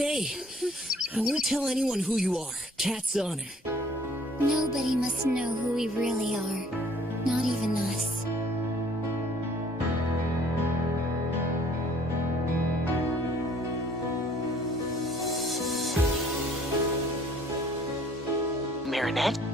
Stay. I won't tell anyone who you are. Cat's honor. Nobody must know who we really are. Not even us. Marinette?